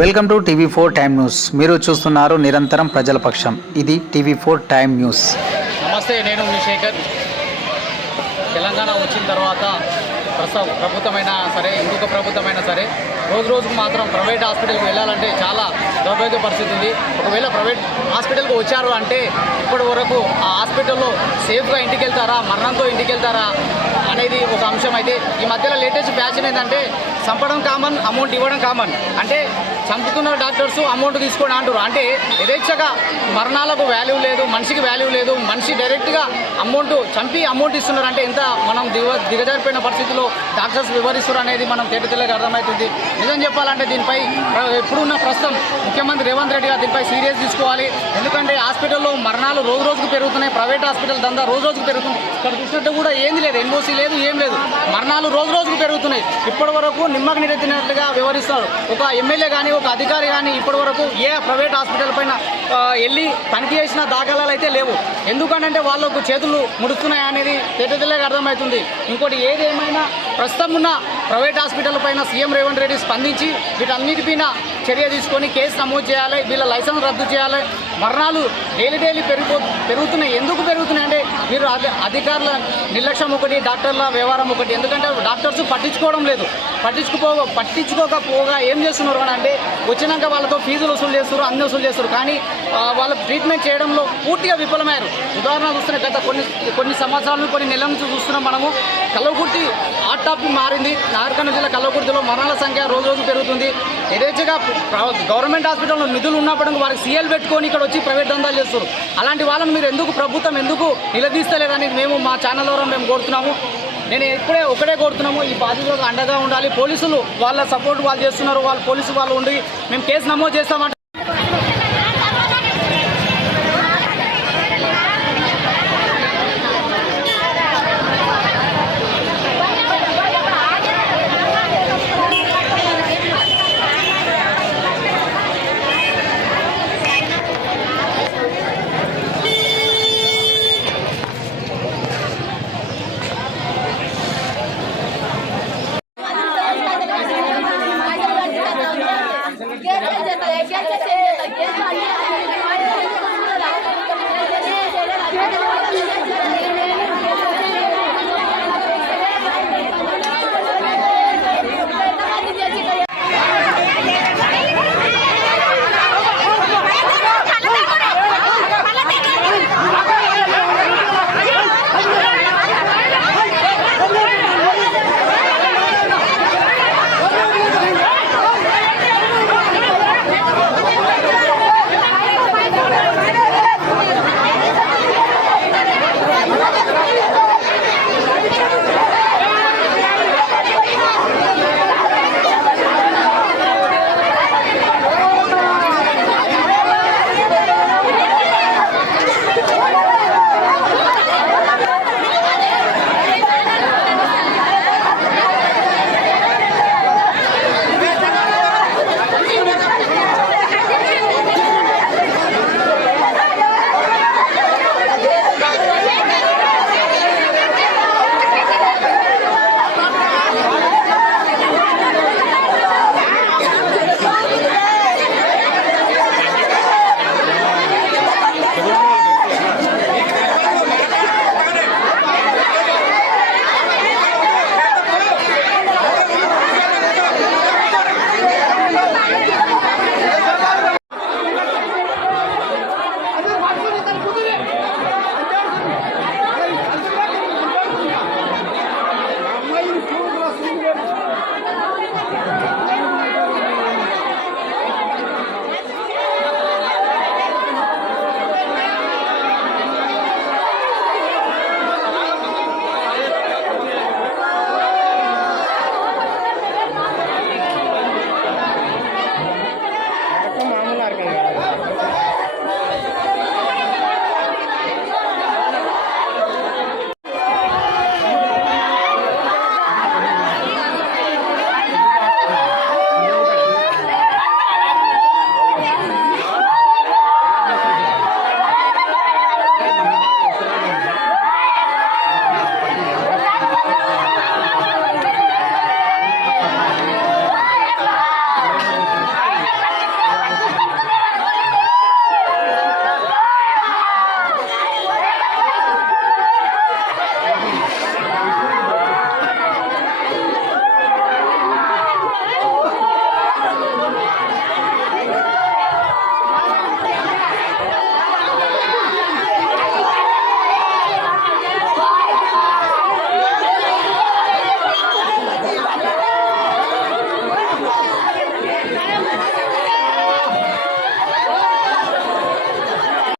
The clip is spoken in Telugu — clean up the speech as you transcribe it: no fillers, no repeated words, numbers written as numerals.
వెల్కమ్ టు టీవీ4 టైమ్ న్యూస్. మీరు చూస్తున్నారు నిరంతరం ప్రజల పక్షం. ఇది టీవీ4 టైమ్ న్యూస్. నమస్తే, నేను మీ శేఖర్. తెలంగాణ వచ్చిన తర్వాత ప్రభుత్వమైనా సరే, ఇంకొక ప్రభుత్వమైనా సరే, రోజుకు మాత్రం ప్రైవేట్ హాస్పిటల్కి వెళ్ళాలంటే చాలా దౌర్భాగ్య పరిస్థితి ఉంది. ఒకవేళ ప్రైవేట్ హాస్పిటల్కి వచ్చారు అంటే ఇప్పటి వరకు ఆ హాస్పిటల్లో సేఫ్గా ఇంటికి వెళ్తారా, మరణంతో ఇంటికి వెళ్తారా అనేది ఒక అంశం. అయితే ఈ మధ్యలో లేటెస్ట్ ఫ్యాషన్ ఏంటంటే చంపడం కామన్, అమౌంట్ ఇవ్వడం కామన్. అంటే చంపుతున్న డాక్టర్స్ అమౌంట్ తీసుకోండి అంటారు. అంటే యథేచ్ఛగా మరణాలకు వాల్యూ లేదు, మనిషికి వాల్యూ లేదు. మనిషి డైరెక్ట్గా చంపి అమౌంట్ ఇస్తున్నారు. అంటే ఎంత మనం దిగజారిపోయిన పరిస్థితిలో డాక్టర్స్ వివరిస్తారు అనేది మనం తేటతెల్లగా అర్థమవుతుంది. నిజం చెప్పాలంటే దీనిపై ఎప్పుడున్న ప్రస్తుతం ముఖ్యమంత్రి రేవంత్ రెడ్డి గారు దీనిపై సీరియస్ తీసుకోవాలి. ఎందుకంటే హాస్పిటల్లో మరణాలు రోజుకు పెరుగుతున్నాయి. ప్రైవేట్ హాస్పిటల్ దందా రోజుకు పెరుగుతుంది. ఇక్కడ చూసినట్టు కూడా ఏంది లేదు, ఎన్ఓసీ లేదు, ఏం లేదు. మరణాలు రోజుకు పెరుగుతున్నాయి. ఇప్పటి వరకు నిమ్మకు నీరెత్తినట్లుగా వ్యవహరిస్తున్నారు. ఒక ఎమ్మెల్యే కానీ, ఒక అధికారి కానీ ఇప్పటి వరకు ఏ ప్రైవేట్ హాస్పిటల్ పైన వెళ్ళి తనిఖీ చేసిన దాఖలాలు అయితే లేవు. ఎందుకంటే వాళ్ళకు చేతులు ముడుస్తున్నాయి అనేది తేటతెల్లగా అర్థమవుతుంది. ఇంకోటి ఏదేమైనా ప్రస్తుతం ఉన్న ప్రైవేట్ హాస్పిటల్ పైన సీఎం రేవంత్ రెడ్డి స్పందించి వీటన్నిటిపైన చర్య తీసుకొని కేసు నమోదు చేయాలి, వీళ్ళ లైసెన్స్ రద్దు చేయాలి. మరణాలు డైలీ పెరుగుతున్నాయి. ఎందుకు పెరుగుతున్నాయి అంటే మీరు అధికారుల నిర్లక్ష్యం ఒకటి, డాక్టర్ల వ్యవహారం ఒకటి. ఎందుకంటే డాక్టర్స్ పట్టించుకోవడం లేదు. పట్టించుకోకపోగా ఏం చేస్తున్నారు అని అంటే వచ్చినాక వాళ్ళతో ఫీజులు వసూలు చేస్తారు, అన్ని వసూలు చేస్తారు. కానీ వాళ్ళు ట్రీట్మెంట్ చేయడంలో పూర్తిగా విఫలమయ్యారు. ఉదాహరణ చూస్తున్న గత కొన్ని సంవత్సరాలు, కొన్ని నెలల నుంచి చూస్తున్నాం మనము. కల్లకుర్తి హాట్ టాపిక్ మారింది. నాగర్కర్నూలు జిల్లా కల్లకుర్తిలో మరణాల సంఖ్య రోజు పెరుగుతుంది. యథేచ్ఛగా గవర్నమెంట్ హాస్పిటల్లో నిధులు ఉన్నప్పటికీ వారికి సీఎల్ పెట్టుకొని ఇక్కడ వచ్చి ప్రైవేట్ దందాలు చేస్తారు. అలాంటి వాళ్ళని మీరు ప్రభుత్వం ఎందుకు నిలదీస్తలేదని మేము మా ఛానల్ ద్వారా మేము కోరుతున్నాము. నేను ఒకటే కోరుతున్నాము, ఈ బాధితులకు అండగా ఉండాలి. పోలీసులు వాళ్ళ సపోర్ట్ వాళ్ళు చేస్తున్నారు. పోలీసు వాళ్ళు ఉండి మేము కేసు నమోదు చేస్తామంటే